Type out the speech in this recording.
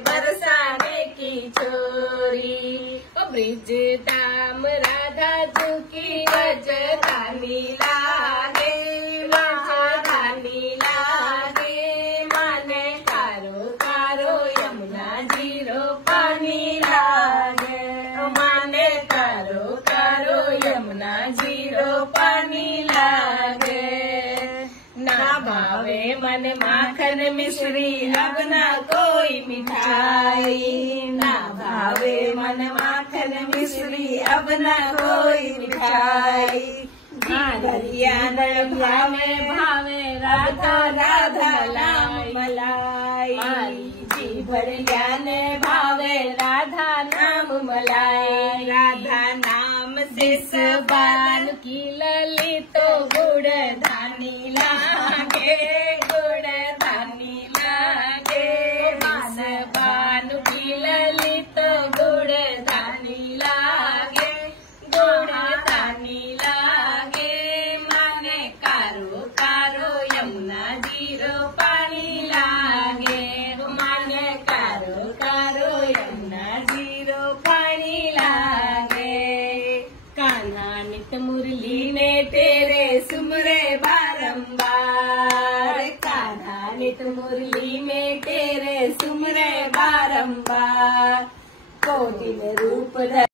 बरसाने की छोरी। ब्रिज धाम राधा झुकी राजधानी लागे, महारानी लागे। माने कारो कारो यमुना जीरो पानी लागे, माने कारो कारो यमुना जीरो पानी लागे। ना भावे मन माखन मिश्री अब ना कोई मिठाई, ना भावे मन माखन मिश्री अब ना कोई मिठाई। भरिया भावे भावे राधा राधा नाम मलाई, जी भरिया ने भावे राधा नाम मलाई। राधा नाम से सबान की लली तो गुड़ धानी लागे, गुड़ धानी लागे। बानु की लली तो गुड़ धानी लागे, गुड़ धानी लागे। माने कारो कारो यमुना जीरो पानी लागे, माने कारो कारो यमुना जीरो पानी लागे। कान्हा नित मुरली ने तेरे सुमरे बारंबार, कान्हा नित मुरली में तेरे सुमरे बारंबार। को दिन रूप